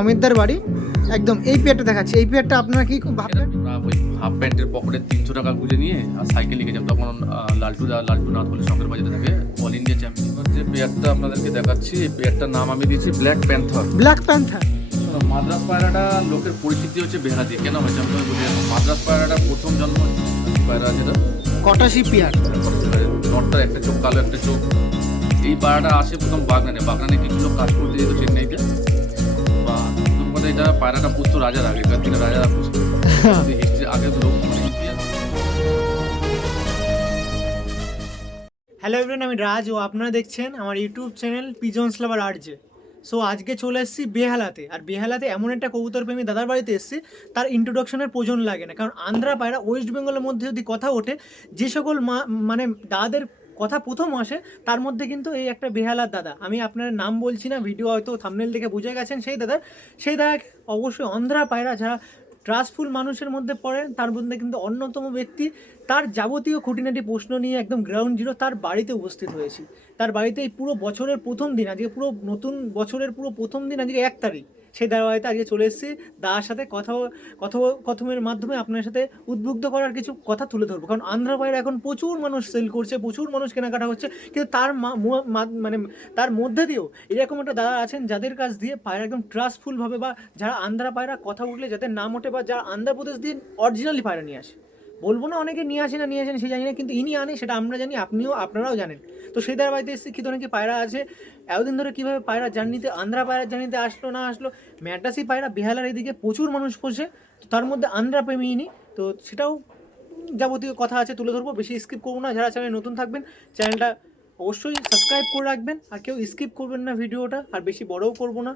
অমিতদার বাড়ি। একদম এই পেয়ারটা দেখাচ্ছি। এই পেয়ারটা আপনারা কি খুব ভাববেন? হাফ প্যান্টের পকেটে তিনশো টাকা গুঁজে নিয়ে আর সাইকেল লিখে যাব তখন লালটু লালটু নাথ বলে সঙ্গের বাজারে থাকে। অল ইন্ডিয়া চ্যাম্পিয়ন যে পেয়ারটা আপনাদেরকে দেখাচ্ছি এই পেয়ারটার নাম আমি দিয়েছি black panther black panther Madras পায়রাটা লোকের পরিচিতি হচ্ছে বেহালা দিয়ে। কেন হয়েছে আমি বলি মাদ্রাস পায়রাটা প্রথম জন্ম পায়রা যেটা কটাশি পেয়ার। নটটার একটা চোখ কালো একটা চোখ। এই পায়রাটা আসে প্রথম বাগনানে। বাগনানে কিছু লোক কাজ করতে যেত চেন্নাইতে। কথা এটা পায়রাটা পুষতো রাজার আগে এখান থেকে রাজারা পুষতো। আগে লোক হ্যালো এভরিওয়ান আমি রাজ ও আপনারা দেখছেন আমার YouTube channel pigeons lover RJ so আজকে চলে এসেছি বেহালাতে। আর বেহালাতে এমন একটা কবুতর প্রেমী দাদার বাড়িতে এসেছি তার ইন্ট্রোডাকশনের প্রয়োজন লাগে না। কারণ আন্ধ্রা পায়রা ওয়েস্ট বেঙ্গলের মধ্যে যদি কথা ওঠে যে সকল মা মানে দাদাদের কথা প্রথম আসে, তার মধ্যে কিন্তু এই একটা বেহালার দাদা। আমি আপনার নাম বলছি না ভিডিও হয়তো থামনেল দেখে বুঝে গেছেন সেই দাদার সেই দাদা অবশ্যই অন্ধ্রা পায়রা যারা ট্রাস্টফুল মানুষের মধ্যে পড়েন তার মধ্যে কিন্তু অন্যতম ব্যক্তি। তার যাবতীয় খুঁটিনাটি প্রশ্ন নিয়ে একদম গ্রাউন্ড জিরো তার বাড়িতে উপস্থিত হয়েছি। তার বাড়িতে এই পুরো বছরের প্রথম দিন, আজকে পুরো নতুন বছরের পুরো প্রথম দিন, আজকে এক তারিখ। সেই বাড়িতে আজকে চলে এসেছি। দাদার সাথে কথা কথমের মাধ্যমে আপনার সাথে উদ্বুদ্ধ করার কিছু কথা তুলে ধরবো। কারণ আন্ধ্রা বাইরে এখন প্রচুর মানুষ সেল করছে, প্রচুর মানুষ কেনাকাটা হচ্ছে। কিন্তু তার মানে তার মধ্যে দিয়েও এরকম একটা দাদা আছেন যাদের কাছ দিয়ে পায়রা একদম ট্রাস্টফুলভাবে বা যারা আন্ধ্রা পায়রা কথা উঠলে যাদের নাম ওঠে বা যারা আন্ধ্রপ্রদেশ দিয়ে অরিজিনালি পায়রা নিয়ে আসে। বলব না অনেকে নিয়ে আসে না, নিয়ে আসেন সে জানি না, কিন্তু ইনি আনে, সেটা আমরা জানি, আপনিও, আপনারাও জানেন। তো সেই দ্বারা বাড়িতে শিক্ষিত অনেকে পায়রা আছে? এতদিন ধরে কীভাবে পায়রা জার্নিতে আন্ধ্রা পায়রা জার্নিতে আসলো, না আসলো? ম্যাডাসি পায়রা বেহালার এদিকে প্রচুর মানুষ পোষে, তো তার মধ্যে আন্ধ্রা প্রেমী ইনি। তো সেটাও যাবতীয় কথা আছে, তুলে ধরবো, বেশি স্কিপ করব না, যারা চ্যানেলে নতুন থাকবেন চ্যানেলটা অবশ্যই সাবস্ক্রাইব করে রাখবেন, আর কেউ স্কিপ করবেন না ভিডিওটা, আর বেশি বড়ও করব না।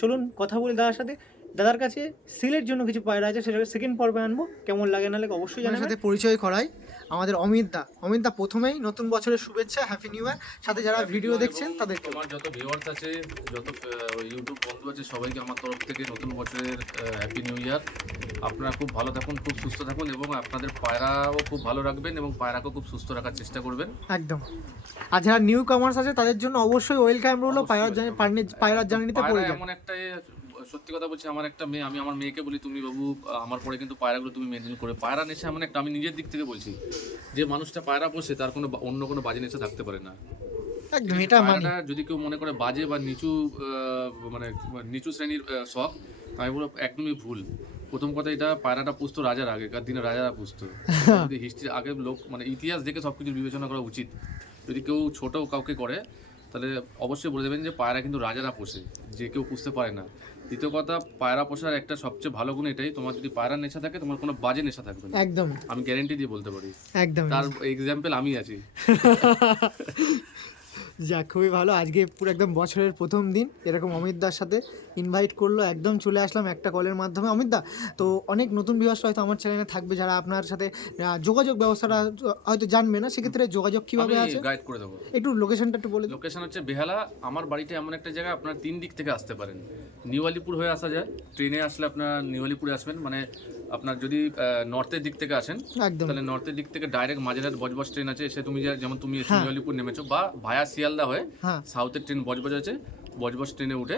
চলুন, কথা বলি দাদার সাথে। দাদার কাছে সিলের জন্য কিছু পায়রা আছে সেটাকে সেকেন্ড পর্বে আনব। কেমন লাগে না লাগে অবশ্যই জানার সাথে পরিচয় করাই। আমাদের অমিত দা। অমিত দা প্রথমেই নতুন বছরের শুভেচ্ছা হ্যাপি নিউ ইয়ার সাথে যারা ভিডিও দেখছেন তাদের তোমার যত ভিউয়ার্স আছে যত ইউটিউব বন্ধু আছে সবাইকে আমার তরফ থেকে নতুন বছরের হ্যাপি নিউ ইয়ার আপনারা খুব ভালো থাকুন খুব সুস্থ থাকুন এবং আপনাদের পায়রাও খুব ভালো রাখবেন এবং পায়রাকেও খুব সুস্থ রাখার চেষ্টা করবেন। একদম। আর যারা নিউ কামার্স আছে তাদের জন্য অবশ্যই ওয়েলকাম রইল পায়রা জার্নি পায়রার জার্নিতে পড়ে যান। এমন একটা সত্যি কথা বলছি আমার একটা মেয়ে আমি আমার মেয়েকে বলি তুমি বাবু আমার পরে কিন্তু পায়রাগুলো তুমি মেনটেন করে। পায়রা নেশা মানে একটা আমি নিজের দিক থেকে বলছি যে মানুষটা পায়রা পোষে তার কোনো অন্য কোনো বাজে নেশা থাকতে পারে না। একদম এটা মানি। যদি কেউ মনে করে বাজে বা নিচু মানে নিচু শ্রেণির শখ আমি বলব একদমই ভুল। প্রথম কথা এটা পায়রাটা পুষতো রাজার আগেকার দিনে রাজারা পুষতো। যদি হিস্ট্রি আগে লোক মানে ইতিহাস দেখে সব কিছু বিবেচনা করা উচিত। যদি কেউ ছোট কাউকে করে তাহলে অবশ্যই বলে দেবেন যে পায়রা কিন্তু রাজারা পোষে যে কেউ পুষতে পারে না। দ্বিতীয় কথা পায়রা পোষার একটা সবচেয়ে ভালো গুণ এটাই তোমার যদি পায়রা নেশা থাকে তোমার কোনো বাজে নেশা থাকবে না। একদম। আমি গ্যারেন্টি দিয়ে বলতে পারি। একদম। তার এক্সাম্পল আমি আছি। যাক খুবই ভালো। আজকে পুরো একদম বছরের প্রথম দিন। এরকম অমিত দার সাথে ইনভাইট করল একদম চলে আসলাম একটা কলের মাধ্যমে। অমিত দা তো অনেক নতুন ভিউয়ার্স হয়তো আমার চ্যানেলে থাকবে যারা আপনার সাথে যোগাযোগ ব্যবস্থাটা হয়তো জানবে না সেক্ষেত্রে যোগাযোগ কীভাবে আছে? গাইড করে দেবো। একটু লোকেশনটা একটু বলে লোকেশন হচ্ছে বেহালা। আমার বাড়িটা এমন একটা জায়গা আপনার তিন দিক থেকে আসতে পারেন। নিউ আলিপুর হয়ে আসা যায়। ট্রেনে আসলে আপনার নিউ আলিপুরে আসবেন। মানে আপনার যদি নর্থের দিক থেকে আসেন একদম। তাহলে নর্থের দিক থেকে ডাইরেক্ট মাঝেরহাট বজবজ ট্রেন আছে। এসে তুমি যা- যেমন তুমি হ্যাঁ। নিউ আলিপুর নেমেছো। বা ভায়া শিয়ালদা হয়ে হ্যাঁ। সাউথের ট্রেন বজবজ আছে বজবজ ট্রেনে উঠে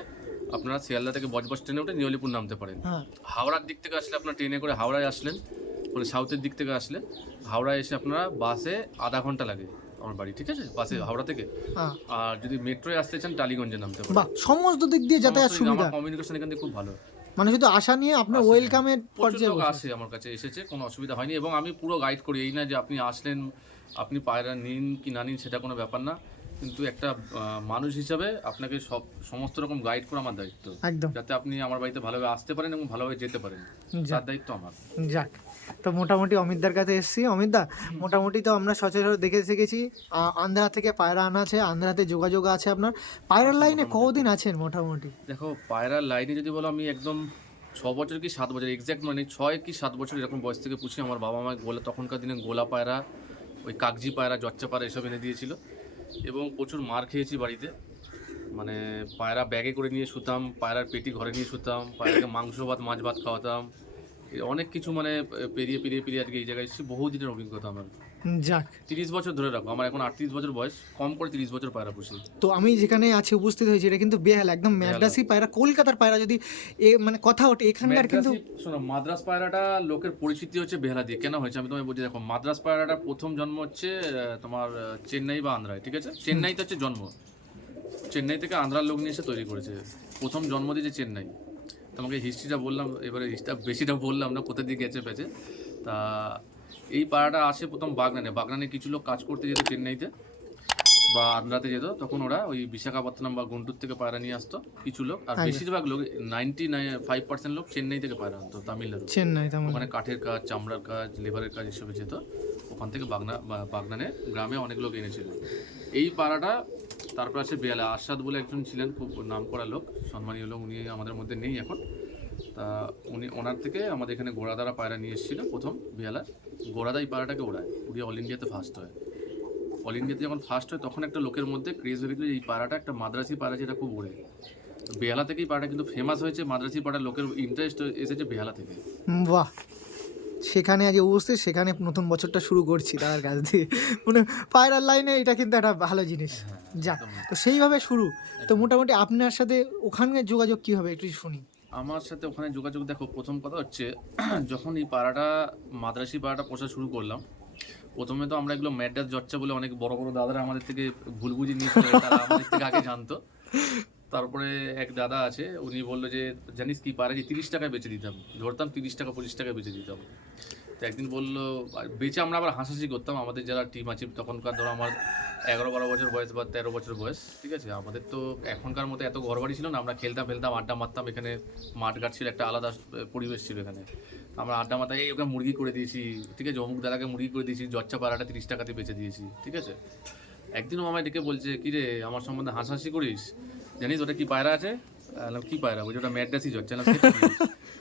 আপনারা শিয়ালদা থেকে বজবজ ট্রেনে উঠে নিউ আলিপুর নামতে পারেন। হ্যাঁ। হাওড়ার দিক থেকে আসলে আপনার ট্রেনে করে হাওড়ায় আসলেন মানে সাউথের দিক থেকে আসলে হাওড়ায় এসে আপনারা বাসে আধা ঘণ্টা লাগে আমার বাড়ি ঠিক আছে? বাসে হাওড়া থেকে। হ্যাঁ। আর যদি মেট্রোয় আসতে চান টালিগঞ্জে নামতে পারেন। বাহ সমস্ত দিক দিয়ে যাতায়াত সুবিধা। আমার কমিউনিকেশন এখান থেকে খুব ভালো। মানে শুধু আশা নিয়ে আপনার ওয়েলকামের পর্যায়ে আসে আমার কাছে এসেছে কোনো অসুবিধা হয়নি। এবং আমি পুরো গাইড করি এই না যে আপনি আসলেন আপনি পায়রা নিন কি না নিন সেটা কোনো ব্যাপার না। কিন্তু একটা মানুষ হিসাবে আপনাকে সব সমস্ত রকম গাইড করা আমার দায়িত্ব। একদম। যাতে আপনি আমার বাড়িতে ভালোভাবে আসতে পারেন এবং ভালোভাবে যেতে পারেন। যাক। তার দায়িত্ব আমার। যাক। তো মোটামুটি অমিতদার কাছে এসেছি। অমিতদা মোটামুটি তো আমরা সচরাচর দেখে শিখেছি আন্ধ্রা থেকে পায়রা আনা আছে আন্ধ্রাতে যোগাযোগ আছে আপনার। পায়রার লাইনে কতদিন আছেন মোটামুটি? দেখো পায়রার লাইনে যদি বলো আমি একদম ছ বছর কি সাত বছর এক্স্যাক্ট মানে ছয় কি সাত বছর এরকম বয়স থেকে পুষি আমার বাবা মা গোলা তখনকার দিনে গোলা পায়রা ওই কাগজি পায়রা জচ্চা পায়রা এসব এনে দিয়েছিল। এবং প্রচুর মার খেয়েছি বাড়িতে। মানে পায়রা ব্যাগে করে নিয়ে শুতাম, পায়রার পেটি ঘরে নিয়ে শুতাম, পায়রাকে মাংস ভাত মাছ ভাত খাওয়াতাম। অনেক কিছু মানে পেরিয়ে পেরিয়ে পেরিয়ে আজকে এই জায়গায় এসেছি। বহু দিনের অভিজ্ঞতা আমার। যাক। তিরিশ বছর ধরে রাখো আমার এখন আটত্রিশ বছর বয়স কম করে তিরিশ বছর পায়রা পুষি। তো আমি যেখানে আছি উপস্থিত হয়েছি এটা কিন্তু বেহাল একদম ম্যাড্রাসি পায়রা কলকাতার পায়রা যদি এ মানে কথা ওঠে এখানকার কিন্তু শোনো মাদ্রাস পায়রাটা লোকের পরিচিতি হচ্ছে বেহালা দিয়ে। কেন হয়েছে? আমি তোমায় বলছি দেখো মাদ্রাস পায়রাটা প্রথম জন্ম হচ্ছে তোমার চেন্নাই বা আন্ধ্রায় ঠিক আছে? চেন্নাইতে হচ্ছে জন্ম। চেন্নাই থেকে আন্ধ্রার লোক নিয়ে এসে তৈরি করেছে। প্রথম জন্ম দিয়েছে চেন্নাই। তোমাকে হিস্ট্রিটা বললাম এবারে হিস্ট্রিটা বেশিটা বললাম না কোথা দিয়ে গেছে পেছে তা এই পাড়াটা আসে প্রথম বাগনানে। বাগনানে কিছু লোক কাজ করতে যেত চেন্নাইতে বা আন্ধ্রাতে যেত। তখন ওরা ওই বিশাখাপত্তনম বা গুন্টুর থেকে পায়রা নিয়ে আসতো কিছু লোক। আর। বেশিরভাগ লোক নাইনটি ফাইভ পার্সেন্ট লোক চেন্নাই থেকে পায়রা আনতো তামিলনাড়ু। চেন্নাই ওখানে কাঠের কাজ চামড়ার কাজ লেবারের কাজ এসবে যেত। ওখান থেকে বাগনা বাগনানে গ্রামে অনেক লোক এনেছিল। এই পাড়াটা তারপর আসে বেয়ালা আরশাদ বলে একজন ছিলেন খুব নাম করা লোক সম্মানীয় লোক উনি আমাদের মধ্যে নেই এখন। তা উনি ওনার থেকে আমাদের এখানে গোড়াদারা পায়রা নিয়ে এসেছিল প্রথম বেয়ালা গোড়াদা এই পায়রাটাকে ওড়ায়। উড়িয়ে অল ইন্ডিয়াতে ফার্স্ট হয়। অল ইন্ডিয়াতে যখন ফার্স্ট হয় তখন একটা লোকের মধ্যে ক্রেজ হয়ে এই পায়রাটা একটা মাদ্রাসি পায়রা যেটা খুব ওড়ে। বেহালা থেকেই পায়রাটা কিন্তু ফেমাস হয়েছে মাদ্রাসি পাড়ার লোকের ইন্টারেস্ট এসেছে বেহালা থেকে। বাহ! সেখানে আজ উপস্থিত সেখানে নতুন বছরটা শুরু করছি তার কাছ দিয়ে। মানে পায়রার লাইনে এটা কিন্তু একটা ভালো জিনিস। যাক তো সেইভাবে শুরু। তো মোটামুটি আপনার সাথে ওখানে যোগাযোগ কি হবে একটু শুনি। আমার সাথে ওখানে যোগাযোগ দেখো প্রথম কথা হচ্ছে যখন এই পাড়াটা মাদ্রাসি পাড়াটা পোষা শুরু করলাম প্রথমে তো আমরা এগুলো ম্যাডাস জচ্চা বলে অনেক বড় বড় দাদারা আমাদের থেকে ভুল বুঝি নিয়েছিল তারা আমাদের থেকে আগে জানতো। তারপরে এক দাদা আছে উনি বলল যে জানিস কি পাড়া যে তিরিশ টাকায় বেচে দিতাম ধরতাম তিরিশ টাকা পঁচিশ টাকায় বেচে দিতাম। তো একদিন বলল বেচে আমরা আবার হাসাহাসি করতাম। আমাদের যারা টিম আছে, তখনকার ধরো আমার এগারো বারো বছর বয়স বা তেরো বছর বয়স, ঠিক আছে? আমাদের তো এখনকার মতো এত ঘর বাড়ি ছিল না। আমরা খেলতাম ফেলতাম আড্ডা মারতাম। এখানে মাঠ ঘাট ছিল, একটা আলাদা পরিবেশ ছিল এখানে। আমরা আড্ডা মাথায় এই ওকে মুরগি করে দিয়েছি। ঠিক আছে? অমুক দাদাকে মুরগি করে দিয়েছি জচ্চা পাড়াটা তিরিশ টাকাতে বেঁচে দিয়েছি, ঠিক আছে? একদিনও আমায় ডেকে বলছে, কি রে, আমার সম্বন্ধে হাসাহাসি করিস? জানিস, ওটা কি পায়রা আছে? কি পায়রা? বলছে, ওটা ম্যাড্রাসি জচ্চা না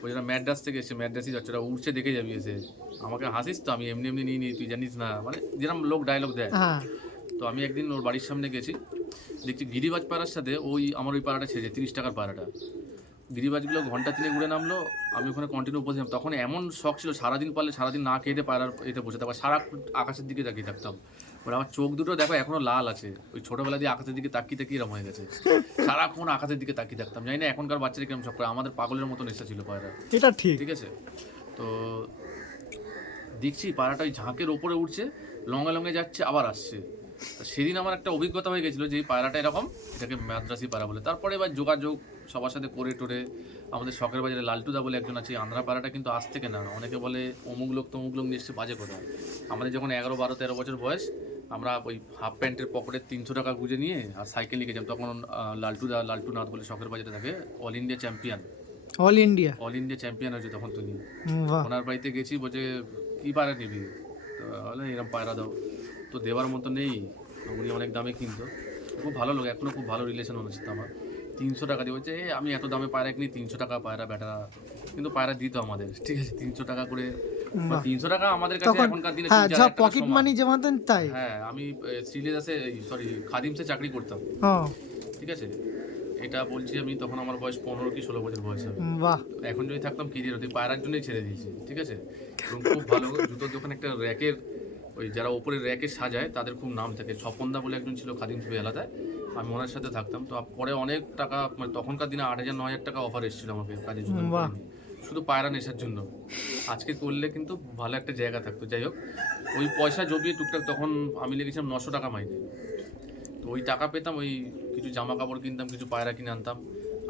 ওই জন্য ম্যাড্রাস থেকে এসে ম্যাড্রাসি জচ্চা ওটা উঠছে দেখে যাবি এসে। আমাকে হাসিস তো আমি এমনি এমনি নিয়ে নিই তুই জানিস না। মানে যেরকম লোক ডায়লগ দেয়। হ্যাঁ। তো আমি একদিন ওর বাড়ির সামনে গেছি দেখছি গিরিবাজ পাড়ার সাথে ওই আমার ওই পাড়াটা ছেড়ে তিরিশ টাকার পাড়াটা। গিরিবাজগুলো ঘণ্টা তিনে ঘুরে নামলো আমি ওখানে কন্টিনিউ বসেছিলাম তখন এমন শখ ছিল সারাদিন পারলে সারাদিন না খেয়ে পাড়ার এতে বসে থাকব সারা আকাশের দিকে তাকিয়ে থাকতাম। ওর আমার চোখ দুটো দেখো এখনও লাল আছে। ওই ছোটবেলা দিয়ে আকাশের দিকে তাকিয়ে তাকিয়ে এরম হয়ে গেছে। সারাক্ষণ আকাশের দিকে তাকিয়ে থাকতাম। জানি না এখনকার বাচ্চারা কিরম শখ করে। আমাদের পাগলের মতো নেশা ছিল পায়রা। এটা ঠিক। ঠিক আছে? তো দেখছি পাড়াটা ওই ঝাঁকের ওপরে উঠছে লঙ্গে লঙ্গে যাচ্ছে আবার আসছে। সেদিন আমার একটা অভিজ্ঞতা হয়ে গেছিল যে এই পায়রাটা এরকম এটাকে মাদ্রাসি পায়রা বলে। তারপরে এবার যোগাযোগ সবার সাথে করে টোরে। আমাদের শখের বাজারে লালটুদা বলে একজন আছে আন্ধ্রা পায়রাটা কিন্তু আজ থেকে না। অনেকে বলে অমুক লোক তমুক লোক নিয়ে এসছে বাজে কথা। আমাদের যখন এগারো বারো তেরো বছর বয়স আমরা ওই হাফ প্যান্টের পকেটে তিনশো টাকা গুঁজে নিয়ে আর সাইকেল নিয়ে গেছিলাম তখন আহ, লালটুদা লালটু নাথ বলে শখের বাজারে থাকে all India champion all India all India champion হয়েছে তখন তুমি ওনার বাড়িতে গেছি বলছে কী পায়রা নিবি? তো বলে এরকম পায়রা দাও। তো দেওয়ার মতো নেই উনি অনেক দামে কিনতো। খুব ভালো লোক এখনও খুব ভালো রিলেশন সাথে আমার। তিনশো টাকা দিয়ে বলছে "এ, আমি এত দামে পায়রা কিনি তিনশো টাকা পায়রা বেটা কিন্তু পায়রা দিত আমাদের ঠিক আছে তিনশো টাকা করে। তিনশো টাকা আমাদের কাছে এখনকার দিনে হ্যাঁ যা পকেট। মানি জমাতেন তাই। হ্যাঁ আমি শ্রীলেদাসে সরি খাদিমসে চাকরি করতাম। ঠিক আছে? এটা বলছি আমি তখন আমার বয়স পনেরো কি ষোলো বছর বয়স হবে। এখন যদি থাকতাম কেরিয়ার হতে পায়রার জন্যই ছেড়ে দিয়েছি ঠিক আছে? এবং খুব ভালো জুতোর দোকানে একটা র্যাকের ওই যারা ওপরে র্যাকে সাজায় তাদের খুব নাম থাকে। স্বপনদা বলে একজন ছিল খাদিম সুবে এলাকায়। আমি ওনার সাথে থাকতাম। তো পরে অনেক টাকা মানে তখনকার দিনে আট হাজার নয় হাজার টাকা অফার এসেছিল আমাকে কাজের জন্য। শুধু পায়রা নেশার জন্য। আজকে করলে কিন্তু ভালো একটা জায়গা থাকতো। যাই হোক ওই পয়সা জমিয়ে টুকটাক তখন আমি লেগেছিলাম নশো টাকা মাইনে। তো ওই টাকা পেতাম ওই কিছু জামা কাপড় কিনতাম কিছু পায়রা কিনে আনতাম।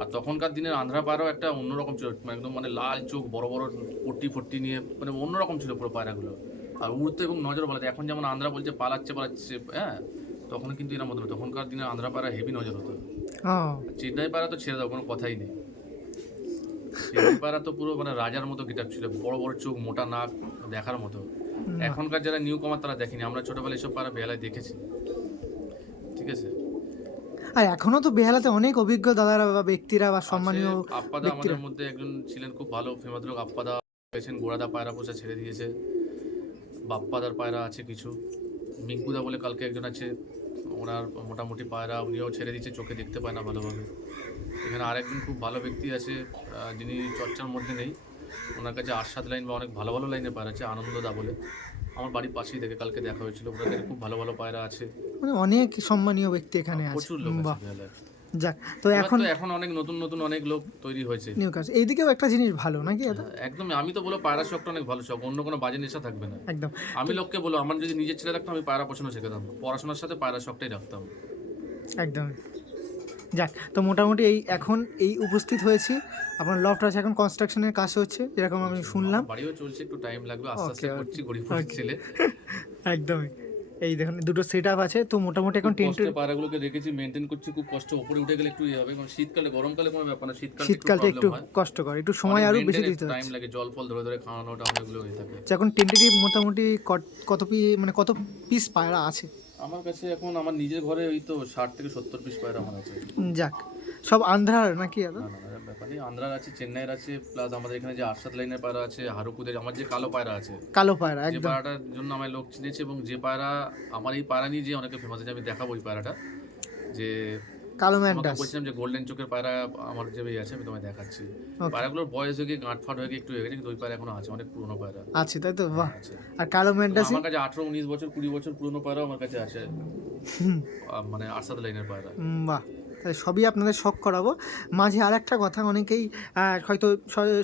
আর তখনকার দিনের আন্ধ্রা পায়রাও একটা অন্যরকম ছিল মানে একদম মানে লাল চোখ বড় বড় পট্টি ফট্টি নিয়ে মানে অন্যরকম ছিল পুরো পায়রাগুলো। আর উড়তে এবং নজর বলাতে এখন যেমন আন্ধ্রা বলছে পালাচ্ছে পালাচ্ছে হ্যাঁ তখন কিন্তু এরকম হতো না। তখনকার দিনে আন্ধ্রা পায়রা হেভি নজর হতো। চেন্নাই পায়রা তো ছেড়ে দাও কোনো কথাই নেই। পায়রা তো পুরো মানে রাজার মতো গিটার ছিল বড় বড় চোখ মোটা নাক দেখার মতো। এখনকার যারা নিউ কমার তারা দেখেনি আমরা ছোটবেলায় এসব পায়রা বেহালায় দেখেছি। ঠিক আছে? আর এখনও তো বেহালাতে অনেক অভিজ্ঞ দাদারা বা ব্যক্তিরা বা সম্মানীয় আপ্পাদা আমাদের মধ্যে একজন ছিলেন খুব ভালো ফেমাস লোক আপ্পাদা পেয়েছেন গোড়াদা পায়রা পোষা ছেড়ে দিয়েছে। বাপ্পাদার পায়রা আছে কিছু। মিঙ্কুদা বলে কালকে একজন আছে ওনার মোটামুটি পায়রা উনিও ছেড়ে দিচ্ছে চোখে দেখতে পায় না ভালোভাবে। এখানে আরেকজন খুব ভালো ব্যক্তি আছে যিনি চর্চার মধ্যে নেই। ওনার কাছে আশ্বাদ লাইন বা অনেক ভালো ভালো লাইনে পায়রা আছে আনন্দদা বলে। আমার বাড়ির পাশেই থেকে কালকে দেখা হয়েছিল। ওনাদের কাছে খুব ভালো ভালো পায়রা আছে। মানে অনেক সম্মানীয় ব্যক্তি এখানে আছে প্রচুর লোক আছে। যাক তো এখন এখন অনেক নতুন নতুন অনেক লোক তৈরি হয়েছে। নিউ কাজ। এইদিকেও একটা জিনিস ভালো নাকি দাদা একদম আমি তো বলো পায়রা শখটা অনেক ভালো শখ অন্য কোনো বাজে নেশা থাকবে না। একদম। আমি লোককে বলো আমার যদি নিজের ছেলে থাকতো আমি পায়রা পছন্দ শেখাতাম। পড়াশোনার সাথে পায়রা শখটাই রাখতাম। একদম। যাক তো মোটামুটি এই এখন এই উপস্থিত হয়েছি। আপনার লফট আছে এখন কনস্ট্রাকশনের কাজ হচ্ছে যেরকম আমি শুনলাম। বাড়িও চলছে একটু টাইম লাগবে। আস্তে আস্তে. করছি গরিব ছেলে। একদমই। এই দেখুন দুটো সেট আপ আছে তো মোটামুটি এখন কষ্টে পায়রাগুলোকে রেখেছি মেনটেন করছি খুব কষ্ট উপরে উঠে গেলে একটু ইয়ে হবে কারণ শীতকালে গরমকালে কোনো ব্যাপার না শীতকালে শীতকালটা একটু কষ্টকর একটু সময় আরও বেশি দিতে হয় টাইম লাগে জল ফল ধরে ধরে খাওয়ানোটা অনেকগুলো হয়ে থাকে। তো এখন টেন্টেটিভ মোটামুটি কত- কত পি মানে কত পিস পায়রা আছে? আমার কাছে এখন আমার নিজের ঘরে ওই তো ষাট থেকে সত্তর পিস পায়রা আমার আছে। যাক সব আন্ধ্রার নাকি দাদা নেই আন্ধ্রার আছে চেন্নাইয়ের আছে প্লাস আমাদের এখানে যে আরশাদ লাইনের পায়রা আছে হারুকুদের আমার যে কালো পায়রা আছে কালো পায়রা যে পায়রাটার জন্য আমার লোক চিনেছে এবং যে পায়রা আমার এই পায়রা নিয়ে যে অনেকে ফেমাস আছে আমি দেখাবো ওই পায়রাটা যে কালো ম্যান্টাস বলছিলাম যে গোল্ডেন চোখের পায়রা আমার যে ইয়ে আছে আমি তোমায় দেখাচ্ছি। পায়রাগুলোর বয়স হয়ে গিয়ে গাঁট ফাট হয়ে গিয়ে একটু হয়ে গেছে কিন্তু ওই পায়রা এখনও আছে অনেক পুরনো পায়রা। আছে তাই তো? বাহ। আর কালো এবং আমার কাছে আঠারো উনিশ বছর কুড়ি বছর পুরনো পায়রা আমার কাছে আছে। মানে আরশাদ লাইনের পায়রা। বাহ। সবই আপনাদের শখ করাবো। মাঝে আর একটা কথা অনেকেই হয়তো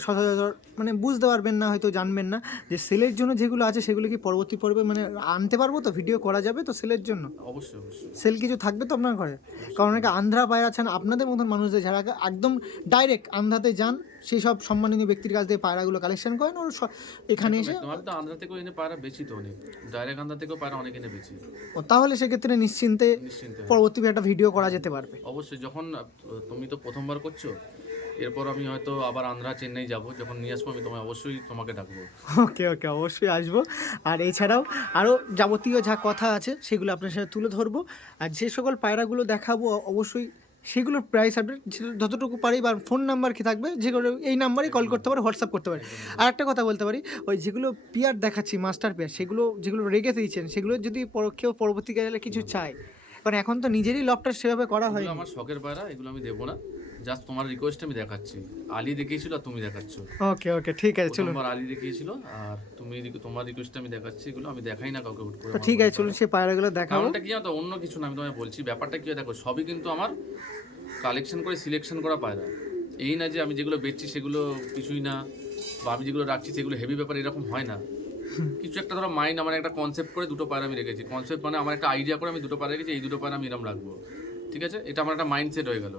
সচরাচর মানে বুঝতে পারবেন না হয়তো জানবেন না যে সেলের জন্য যেগুলো আছে সেগুলো কি পরবর্তী পর্বে মানে আনতে পারব তো? ভিডিও করা যাবে তো সেলের জন্য? অবশ্যই অবশ্যই। সেল কিছু থাকবে তো আপনার ঘরে? কারণ অনেকে আন্ধ্রা বাইরে আছেন আপনাদের মতন মানুষদের যারা একদম ডাইরেক্ট আন্ধ্রাতে যান সেই সব সম্মানীয় ব্যক্তির কাছ থেকে পায়রাগুলো কালেকশন করেন ওর এখানে এসে আমি তো আন্ধ্রা থেকেও এনে পায়রা বেশি তো অনেক। ডাইরেক্ট আন্ধ্রা থেকেও পায়রা অনেক এনে বেশি। ও তাহলে সেক্ষেত্রে নিশ্চিন্তে পরবর্তী একটা ভিডিও করা যেতে পারবে। অবশ্যই যখন তুমি তো প্রথমবার করছ এরপর আমি হয়তো আবার আন্ধ্রা চেন্নাই যাব যখন নিয়ে আসব আমি তোমায় অবশ্যই তোমাকে ডাকবো। ওকে ওকে অবশ্যই আসব। আর এছাড়াও আরও যাবতীয় যা কথা আছে সেগুলো আপনার সাথে তুলে ধরবো। আর যে সকল পায়রাগুলো দেখাবো অবশ্যই সেগুলোর প্রাইস আপডেট যতটুকু পারি বা ফোন নাম্বার কি থাকবে যেগুলো এই নাম্বারে কল করতে পারে হোয়াটসঅ্যাপ করতে পারে। আর একটা কথা বলতে পারি ওই যেগুলো পিয়ার দেখাচ্ছি মাস্টার পিয়ার সেগুলো যেগুলো রেগে দিয়েছেন সেগুলো যদি কেউ পরবর্তীকালে কিছু চায় কারণ এখন তো নিজেরই লকটা সেভাবে করা হয় আমার শখের পায়রা এগুলো আমি দেবো না। জাস্ট তোমার রিকোয়েস্ট আমি দেখাচ্ছি। আলী দেখিয়েছিল আর তুমি দেখাচ্ছ। ওকে ওকে ঠিক আছে চলুন। প্রথমবার আলী দেখিয়েছিল আর তুমি তোমার রিকোয়েস্ট আমি দেখাচ্ছি এগুলো। আমি দেখাই না কাউকে হুট করে ঠিক আছে চলুন। সেই পায়রাগুলো দেখাবো। কারণটা কি জানো তো? অন্য কিছু না আমি তোমায় বলছি ব্যাপারটা কি দেখো সবই কিন্তু আমার কালেকশন করে সিলেকশন করা পায়রা। এই না যে আমি যেগুলো বেচছি সেগুলো কিছুই না বা আমি যেগুলো রাখছি সেগুলো হেভি ব্যাপার এরকম হয় না। কিছু একটা ধরো মাইন্ড আমার একটা কনসেপ্ট করে দুটো পায়রা আমি রেখেছি। কনসেপ্ট মানে আমার একটা আইডিয়া করে আমি দুটো পায়রা রেখেছি এই দুটো পায়রা আমি এরম রাখব। ঠিক আছে? এটা আমার একটা মাইন্ডসেট হয়ে গেল।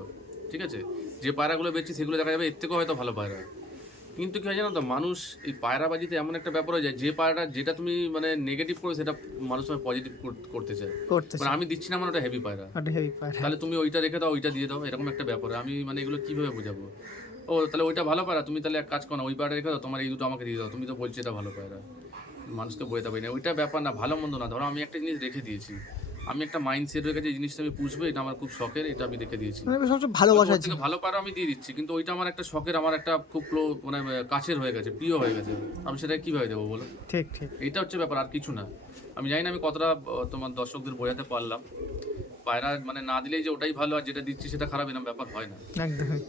ঠিক আছে? যে পায়রাগুলো বেচছি সেগুলো দেখা যাবে এর থেকেও হয়তো ভালো পায়রা। কিন্তু কি হয় জানো তো মানুষ এই পায়রাবাজিতে এমন একটা ব্যাপার হয়ে যায় যে পায়রাটা যেটা তুমি মানে নেগেটিভ করে সেটা মানুষ সময় পজিটিভ করতে চায়। মানে আমি দিচ্ছি না মানে ওটা হেভি পায়রা। ওটা হেভি পায়রা। তাহলে তুমি ওইটা রেখে দাও ওইটা দিয়ে দাও এরকম একটা ব্যাপার। আমি মানে এগুলো কীভাবে বোঝাবো? ও তাহলে ওইটা ভালো পায়রা তুমি তাহলে এক কাজ করো না ওই পায়রা রেখে দাও তোমার এই দুটো আমাকে দিয়ে দাও তুমি তো বলছো এটা ভালো পায়রা। মানুষকে বোঝাতে পারি না ওইটা ব্যাপার না ভালো মন্দ না। ধরো আমি একটা জিনিস রেখে দিয়েছি আমি একটা মাইন্ড সেট হয়ে গেছে এই জিনিসটা আমি পুষবো এটা আমার খুব শখের এটা আমি রেখে দিয়েছি। মানে সবচেয়ে ভালোবাসা থেকে ভালো পায়রা আমি দিয়ে দিচ্ছি কিন্তু ওইটা আমার একটা শখের আমার একটা খুব ক্লো মানে কাছের হয়ে গেছে প্রিয় হয়ে গেছে। আমি সেটা কীভাবে দেবো বলো? ঠিক ঠিক। এইটা হচ্ছে ব্যাপার আর কিছু না। আমি জানি না আমি কতটা তোমার দর্শকদের বোঝাতে পারলাম। পায়রা মানে না দিলেই যে ওটাই ভালো আর যেটা দিচ্ছি সেটা খারাপ এরকম ব্যাপার হয় না। একদমই।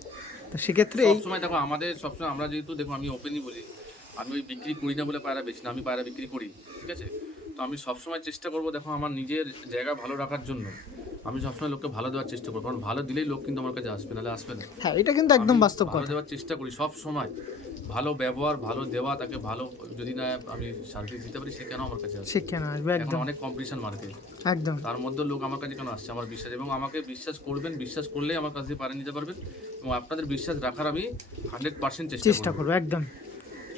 তো সেক্ষেত্রে এই সবসময় দেখো আমাদের সবসময় আমরা যেহেতু দেখো আমি ওপেনই বলি আমি ওই বিক্রি করি না বলে পায়রা বেশি না আমি পায়রা বিক্রি করি ঠিক আছে? তো আমি সবসময় চেষ্টা করব দেখো আমার নিজের জায়গা ভালো রাখার জন্য। আমি সবসময় লোককে ভালো দেওয়ার চেষ্টা করব। কারণ ভালো দিলেই লোক কিন্তু আমার কাছে আসবে নাহলে আসবে না। হ্যাঁ এটা কিন্তু একদম বাস্তব ভালো কথা। দেওয়ার চেষ্টা করি সব সময় ভালো ব্যবহার ভালো দেওয়া তাকে ভালো যদি না আমি সার্ভিস দিতে পারি সে কেন আমার কাছে আসবে? সে কেন আসবে? একদম। অনেক কম্পিটিশন মার্কেট একদম। তার মধ্যে লোক আমার কাছে কেন আসছে? আমার বিশ্বাস। এবং আমাকে বিশ্বাস করবেন বিশ্বাস করলেই আমার কাছে পারে নিতে পারবেন। এবং আপনাদের বিশ্বাস রাখার আমি হান্ড্রেড পার্সেন্ট চেষ্টা করব একদম।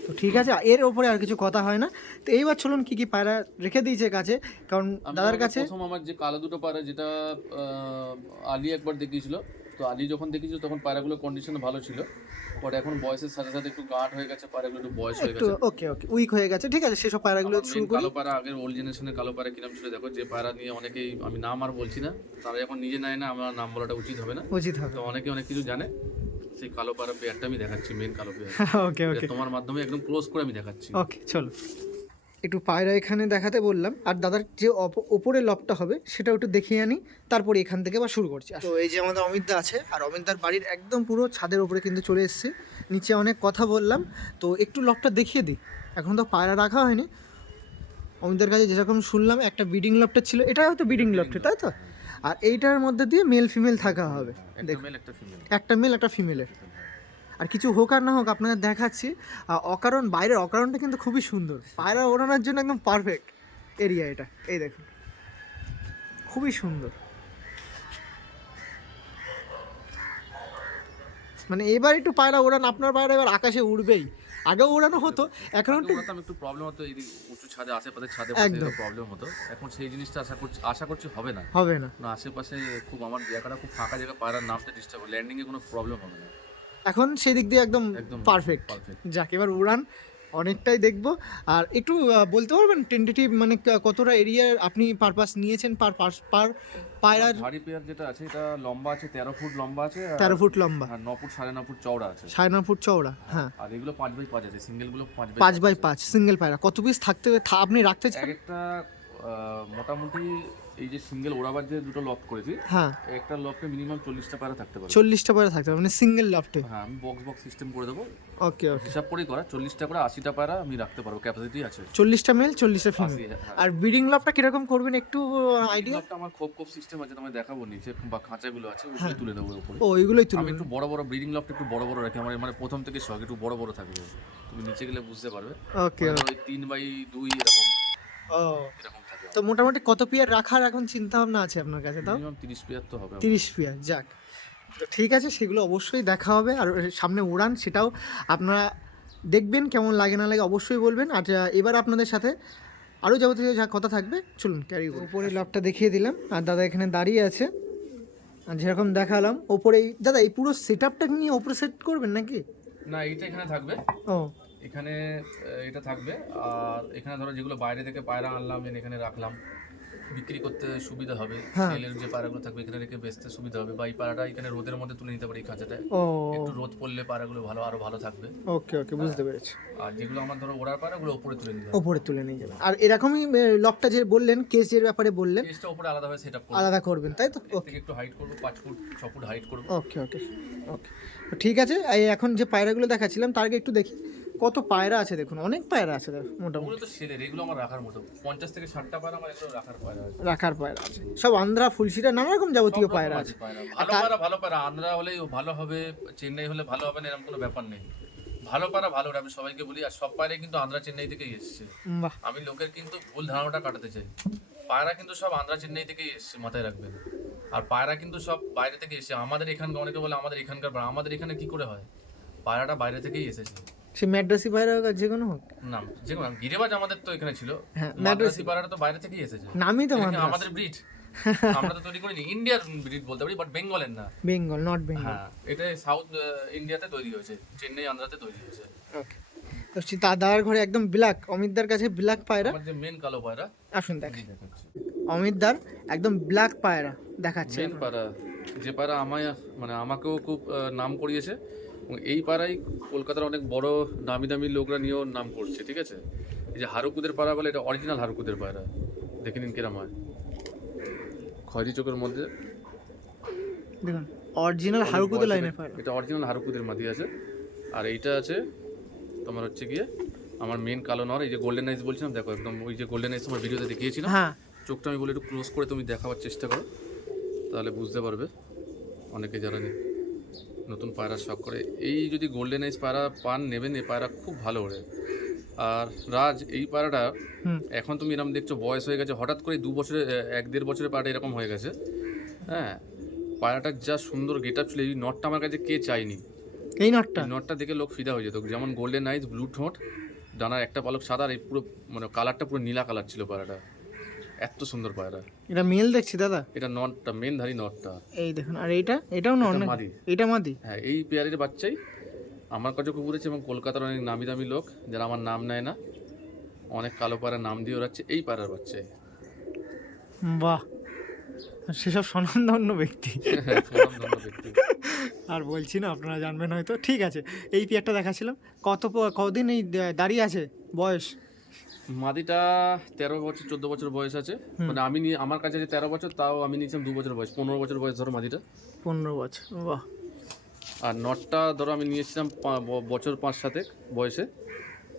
তো ঠিক আছে এর ওপরে আর কিছু কথা হয় না। তো এইবার চলুন কি কি পায়রা রেখে দিয়েছে কাছে কারণ দাদার কাছে প্রথম আমার যে কালো দুটো পায়রা যেটা আলী একবার দেখিয়েছিল তো আলী যখন দেখিয়েছিল তখন পায়রাগুলোর কন্ডিশন ভালো ছিল। পরে এখন বয়সের সাথে সাথে একটু গাঁট হয়ে গেছে পায়রাগুলো একটু বয়স হয়ে গেছে। ওকে ওকে উইক হয়ে গেছে। ঠিক আছে সেসব পায়রাগুলো শুরু করি। কালো পায়রা আগের ওল্ড জেনারেশনের কালো পায়রা কিরম ছিল দেখো যে পায়রা নিয়ে অনেকেই আমি নাম আর বলছি না তারা যখন নিজে নেয় না আমার নাম বলাটা উচিত হবে না। উচিত হবে। তো অনেকে অনেক কিছু জানে। সেই কালো পায়রা পেয়ারটা আমি দেখাচ্ছি মেন কালো পেয়ার। ওকে ওকে তোমার মাধ্যমে একদম ক্লোজ করে আমি দেখাচ্ছি। ওকে চলো। একটু পায়রা এখানে দেখাতে বললাম আর দাদার যে অপ- ওপরে লবটা হবে সেটাও একটু দেখিয়ে আনি তারপরে এখান থেকে বা শুরু করছি। তো এই যে আমাদের অমিতদা আছে আর অমিতদার বাড়ির একদম পুরো ছাদের উপরে কিন্তু চলে এসেছি। নিচে অনেক কথা বললাম তো একটু লবটা দেখিয়ে দিই। এখন তো পায়রা রাখা হয়নি। অমিতদার কাছে যেরকম শুনলাম একটা বিডিং লফটা ছিল। এটা হয়তো বিডিং লফটে তাই তো? আর এইটার মধ্যে দিয়ে মেল ফিমেল থাকা হবে। একটা মেল একটা ফিমেল একটা মেল একটা ফিমেলের আর কিছু হোক আর না হোক আপনাদের দেখাচ্ছি। অকারণ বাইরের অকারণটা কিন্তু খুবই সুন্দর। পায়রা ওড়ানোর জন্য একদম পারফেক্ট এরিয়া এটা। এই দেখুন। খুবই সুন্দর। মানে এবার একটু পায়রা ওড়ান আপনার পায়রা এবার আকাশে উড়বেই। আগেও ওড়ানো হতো এখন একটু একটু প্রবলেম হতো এই উঁচু ছাদে আশেপাশে ছাদে। প্রবলেম হতো। এখন সেই জিনিসটা আশা করছি আশা করছি হবে না। হবে না। না আশেপাশে খুব আমার জায়গাটা খুব ফাঁকা জায়গা পায়রার নামতে ডিস্টার্ব ল্যান্ডিং এ কোনো প্রবলেম হবে না। এখন সেই দিক দিয়ে একদম একদম পারফেক্ট পারফেক্ট যাক এবার উড়ান। অনেকটাই দেখব। আর একটু বলতে পারবেন টেন্টেটিভ মানে কতটা এরিয়ার আপনি পারপাস নিয়েছেন পার পার পায়রার? ভারী পেয়ার যেটা আছে এটা লম্বা আছে তেরো ফুট লম্বা আছে তেরো ফুট লম্বা। আর ন ফুট সাড়ে ন ফুট চওড়া আছে। সাড়ে ন ফুট চওড়া হ্যাঁ আর এগুলো পাঁচ বাই পাঁচ আছে সিঙ্গেলগুলো পাঁচ বাই পাঁচ বাই পাঁচ সিঙ্গেল পায়রা। কত পিস থাকতে আপনি রাখতে চান একটা মোটামুটি এই যে সিঙ্গেল ওড়াবার যে দুটো লক করেছি হ্যাঁ। একটা লকে মিনিমাম চল্লিশটা পায়রা থাকতে পারে চল্লিশটা পায়রা থাকতে হবে মানে সিঙ্গেল লফটে হ্যাঁ আমি বক্স বক্স সিস্টেম করে দেবো। ওকে ওকে হিসাব করেই করা চল্লিশটা করে আশিটা পায়রা আমি রাখতে পারব ক্যাপাসিটি আছে। চল্লিশটা মেল চল্লিশটা ফিমেল হ্যাঁ। আর ব্রিডিং লফটা কীরকম করবেন একটু আইডিয়া লকটা আমার খোপ খোপ সিস্টেম আছে তোমায় দেখাবো নিচে বা খাঁচাগুলো আছে ওগুলো তুলে দেবো উপরে। ও এগুলোই আমি একটু বড় বড় ব্রিডিং লকটা একটু বড় বড় রাখি আমার মানে প্রথম থেকে শখ একটু বড় বড় থাকবে। তুমি নিচে গেলে বুঝতে পারবে। ওকে মানে ওই তিন বাই দুই এরকম। ও। এরকম। তো মোটামুটি কত পিয়ার রাখার এখন চিন্তা ভাবনা আছে আপনার কাছে তাও? মিনিমাম তিরিশ পিয়ার তো হবে। তিরিশ পিয়ার যাক। তো ঠিক আছে সেগুলো অবশ্যই দেখা হবে। আর সামনে উড়ান সেটাও আপনারা দেখবেন কেমন লাগে না লাগে অবশ্যই বলবেন। আর এবার আপনাদের সাথে আরও যাবতীয় যা কথা থাকবে চলুন ক্যারি উপরে লকটা দেখিয়ে দিলাম। আর দাদা এখানে দাঁড়িয়ে আছে। আর যেরকম দেখালাম ওপরে এই- দাদা এই পুরো সেট আপটা নিয়ে ওপরে সেট করবেন নাকি? না এইটা এখানে থাকবে। ও। এখানে এটা থাকবে। আর এখানে ধরো যেগুলো বাইরে থেকে পায়রা আনলাম এনে এখানে রাখলাম। বিক্রি করতে সুবিধা হবে। হ্যাঁ। সেলের যে পায়রাগুলো থাকবে এখানে রেখে বেচতে সুবিধা হবে। বা এই পায়রাটা এখানে রোদের মধ্যে তুলে নিতে পারি খাঁচাটায় ও। একটু রোদ পড়লে পায়রাগুলো ভালো আরও ভালো থাকবে। ওকে ওকে বুঝতে পেরেছি। আর যেগুলো আমার ধরো ওড়ার পায়রাগুলো উপরে তুলে নিতে ওপরে তুলে নিয়ে যাবেন আর এরকমই লকটা যে বললেন কেসের ব্যাপারে বললেন কেসটা উপরে আলাদাভাবে সেট আপ করব। আলাদা করবেন তাই তো? থেকে একটু হাইট করব পাঁচ ফুট ছ ফুট হাইট করব। ওকে ওকে ওকে। ঠিক আছে এখন যে পায়রাগুলো দেখাচ্ছিলাম তার আগে একটু দেখি। কত পায়রা আছে দেখুন অনেক পায়রা আছে মোটামুটি। তো সেলের এগুলো আমার রাখার মতো। পঞ্চাশ থেকে ষাটটা পায়রা আমার এগুলো রাখার পায়রা আছে। রাখার পায়রা আছে। সব আন্ধ্রা ফুলশিরা নানা রকম যাবতীয় পায়রা আছে। ভালো পায়রা ভালো পায়রা। আন্ধ্রা হলেই ভালো হবে চেন্নাই হলে ভালো হবে না এরকম কোনো ব্যাপার নেই। ভালো পায়রা ভালো আমি সবাইকে বলি। আর সব পায়রা কিন্তু আন্ধ্রা চেন্নাই থেকেই এসছে। আমি লোকের কিন্তু ভুল ধারণাটা কাটাতে চাই। পায়রা কিন্তু সব আন্ধ্রা চেন্নাই থেকেই এসছে মাথায় রাখবেন। আর পায়রা কিন্তু সব বাইরে থেকে এসছে। আমাদের এখানকার অনেকে বলে আমাদের এখানকার পায়রা। আমাদের এখানে কি করে হয়? পায়রাটা বাইরে থেকেই এসেছে। সে ম্যাড্রাসি পায়রা হোক আর যে কোনো হোক। না যে কোনো গিরেবাজ আমাদের তো এখানে ছিল। হ্যাঁ, মাদ্রাসি পায়রাটা তো বাইরে থেকেই এসেছে। নামই তো মাদ্রাস। আমাদের ব্রিড। আমরা তো তৈরি করিনি ইন্ডিয়ার ব্রিড বলতে পারি বাট বেঙ্গলের না। Bengal not Bengal. হ্যাঁ এটা সাউথ ইন্ডিয়াতে তৈরি হয়েছে চেন্নাই আন্ধ্রাতে তৈরি হয়েছে। ওকে তো দাদার ঘরে একদম ব্ল্যাক অমিতদার কাছে ব্ল্যাক পায়রা। আমার যে মেন কালো পায়রা আসুন দেখ এই দেখাচ্ছি। অমিতদার একদম ব্ল্যাক পায়রা দেখাচ্ছে। মেন পায়রা যে পায়রা আমায় মানে আমাকেও খুব নাম করিয়েছে। এই পাড়াই কলকাতার অনেক বড় দামি দামি লোকরা নিয়েও নাম করছে ঠিক আছে? এই যে হারুকুদের পাড়া বলে এটা অরিজিনাল হারুকুদের পায়রা দেখে নিন কিরম হয়। খয়রি চোখের মধ্যে। দেখুন অরিজিনাল হারুকুদে বয়স লাইনের এটা- অরিজিনাল হারুকুদের মাদি আছে। আর এইটা আছে তোমার হচ্ছে গিয়ে আমার মেন কালো নর এই যে গোল্ডেন আইস বলছিলাম দেখো একদম ওই যে গোল্ডেন আইস আমার ভিডিওতে দেখিয়েছিলাম। হ্যাঁ। চোখটা আমি বলে একটু ক্লোজ করে তুমি দেখাবার চেষ্টা করো তাহলে বুঝতে পারবে অনেকে যারা নে- নতুন পায়রা শখ করে। এই যদি গোল্ডেন আইস পায়রা পান নেবেন এই পায়রা খুব ভালো ওড়ে। আর রাজ এই পায়রাটা এখন তুমি এরকম দেখছ বয়স হয়ে গেছে হঠাৎ করে দু বছরে এক দেড় বছরের পায়রাটা এরকম হয়ে গেছে। হ্যাঁ পায়রাটার যা সুন্দর গেট আপ ছিল এই নটটা আমার কাছে কে চাইনি এই নটটা? নটটা দেখে লোক ফিদা হয়ে যেত। যেমন গোল্ডেন আইস ব্লু ঠোঁট ডানার একটা পালক সাদা আর এই পুরো মানে কালারটা পুরো নীলা কালার ছিল পায়রাটা। এত সুন্দর পায়রা। এটা মেল দেখছি দাদা? এটা নটটা মেন ধারি নটটা। এই দেখুন আর এইটা? এটাও নট মাদি। এটা মাদি? হ্যাঁ এই পেয়ারের বাচ্চাই আমার কাছে খুব উড়েছে এবং কলকাতার অনেক নামি দামি লোক যারা আমার নাম নেয় না অনেক কালো পাড়ার নাম দিয়ে ওড়াচ্ছে এই পাড়ার বাচ্চাই। বাহ সেসব স্বনামধন্য ব্যক্তি। ব্যক্তি। আর বলছি না আপনারা জানবেন হয়তো। ঠিক আছে এই পেয়ারটা দেখাচ্ছিলাম। কত কদিন এই দাঁড়িয়ে আছে বয়স? মাদিটা তেরো বছর চোদ্দ বছর বয়স আছে। মানে আমি নিয়ে আমার কাছে আছে তেরো বছর তাও আমি নিয়েছিলাম দু বছর বয়স পনেরো বছর বয়স ধরো মাদিটা। পনেরো বছর বাহ। আর নটটা ধরো আমি নিয়ে এসেছিলাম বছর পাঁচ সাতেক বয়সে।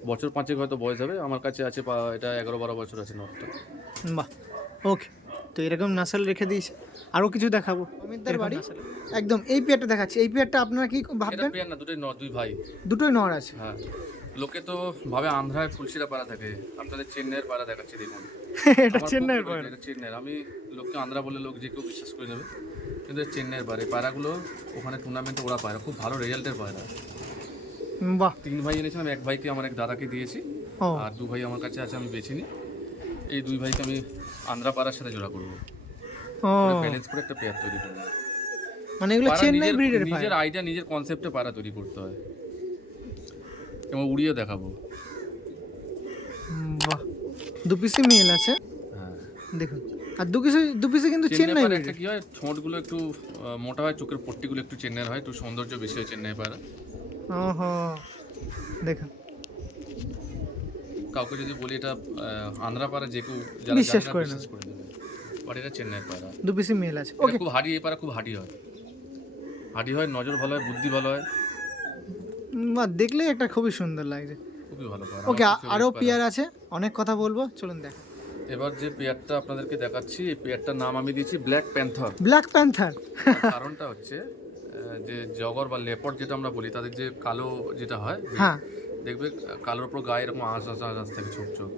বছর পাঁচেক হয়তো বয়স হবে আমার কাছে আছে পা- এটা এগারো বারো বছর আছে নটটা। বাহ ওকে। তো এরকম নাসাল রেখে দিয়েছে আরও কিছু দেখাবো? অমিতদার বাড়ি? একদম এই পেয়ারটা দেখাচ্ছি। এই পেয়ারটা আপনারা কি ভাববেন? পেয়ার না দুটোই ন দুই ভাই। দুটোই নর আছে। হ্যাঁ। লোকে তো ভাবে আন্ধ্রায় ফুলশিরা পাড়া থাকে। আপনাদের চেন্নাইয়ের পাড়া দেখাচ্ছি দেখুন এটা চেন্নাইয়ের পায়রা এটা চেন্নাইয়ের। আমি লোককে আন্ধ্রা বলে লোক যে কেউ বিশ্বাস করে নেবে কিন্তু চেন্নাইয়ের এই পায়রাগুলো ওখানে টুর্নামেন্টে ওরা পায়রা খুব ভালো রেজাল্টের পায়রা বাহ। তিন ভাই এনেছিলাম এক ভাইকে আমার এক দাদাকে দিয়েছি। আর দু ভাই আমার কাছে আছে আমি বেছে নিই। এই দুই ভাইকে আমি আন্ধ্রা পাড়ার সাথে জোড়া করব। ব্যালেন্স করে একটা পেয়ার তৈরি করব। মানে এগুলো চেন্নাই ব্রিডের নিজের আইডিয়া নিজের কনসেপ্টে পাড়া তৈরি করতে হয়। এবং উড়িয়ে দেখাবো। বাহ। দু মেল আছে। হ্যাঁ। দেখুন। আর দু দু পিসে কিন্তু চেন্নাই চেন্নাই একটা কি হয় ঠোঁটগুলো একটু মোটা হয় চোখের পট্টিগুলো একটু চেন্নাইয়ের হয় একটু সৌন্দর্য বেশি হয় চেন্নাই পায়রা ওহো। দেখুন। কাউকে যদি বলি এটা আন্ধ্রা পাড়া যে কেউ যারা বিশ্বাস না, করে নেবে বাট এটা চেন্নাইয়ের পায়রা দু পিসে মেল আছে। ওকে খুব হাডি পায়রা খুব হাডি হয়। হাডি হয় নজর ভালো হয় বুদ্ধি ভালো হয়। বাহ দেখলে একটা খুবই সুন্দর লাগছে। খুবই ভালো ওকে আরও পেয়ার আছে অনেক কথা বলব চলুন দেখ। এবার যে পেয়ারটা আপনাদেরকে দেখাচ্ছি এই পেয়ারটার নাম আমি দিয়েছি ব্ল্যাক প্যান্থর ব্ল্যাক প্যান্থার কারণটা হচ্ছে যে জগর বা লেপট যেটা আমরা বলি তাদের যে কালো যেটা হয় হ্যাঁ। দেখবে কালোর ওপর গায়ে এরকম আঁশ আঁশ আঁশ থাকে ছোপ ছোপ।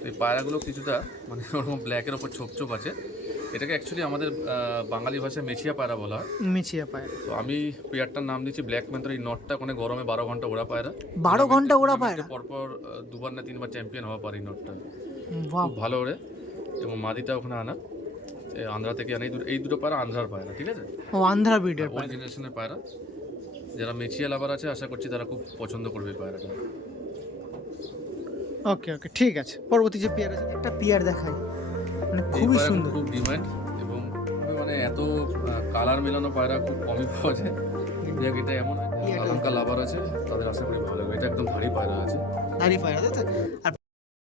তো এই পায়রাগুলো কিছুটা মানে ওরকম ব্ল্যাকের ওপর ছোপ ছোপ আছে। এটাকে অ্যাকচুয়ালি আমাদের বাঙালি ভাষায় মেছিয়া পায়রা বলা হয়। মিছিয়া পায়রা। তো আমি পেয়ারটার নাম দিচ্ছি ব্ল্যাক প্যান্থর এই নটটা ওখানে গরমে বারো ঘণ্টা ওড়া পায়রা। বারো ঘণ্টা ওরা পায়রা? পরপর দুবার না তিনবার চ্যাম্পিয়ন হওয়া পারে এই নটটা বাহ। খুব ভালো ওরে এবং মাদিটা ওখানে আনা। আন্ধ্রা থেকে আনা। এই দুটো এই দুটো পায়রা আন্ধ্রার পায়রা ঠিক আছে? ও আন্ধ্রা ব্রিডের ওল্ড জেনারেশনের পায়রা। যারা মেচিয়া লাভার আছে আশা করছি তারা খুব পছন্দ করবে পায়রাটা। ওকে ওকে ঠিক আছে। পরবর্তী যে পেয়ার আছে একটা পেয়ার দেখাই। মানে খুবই সুন্দর। খুব ডিমান্ড এবং মানে এত কালার মেলানো পায়রা খুব কমই পাওয়া যায়। যাক এটা এমন আলঙ্কা লাভার আছে তাদের আশা করি ভালো লাগবে। এটা একদম ভারী পায়রা আছে। ভারী পায়রা আর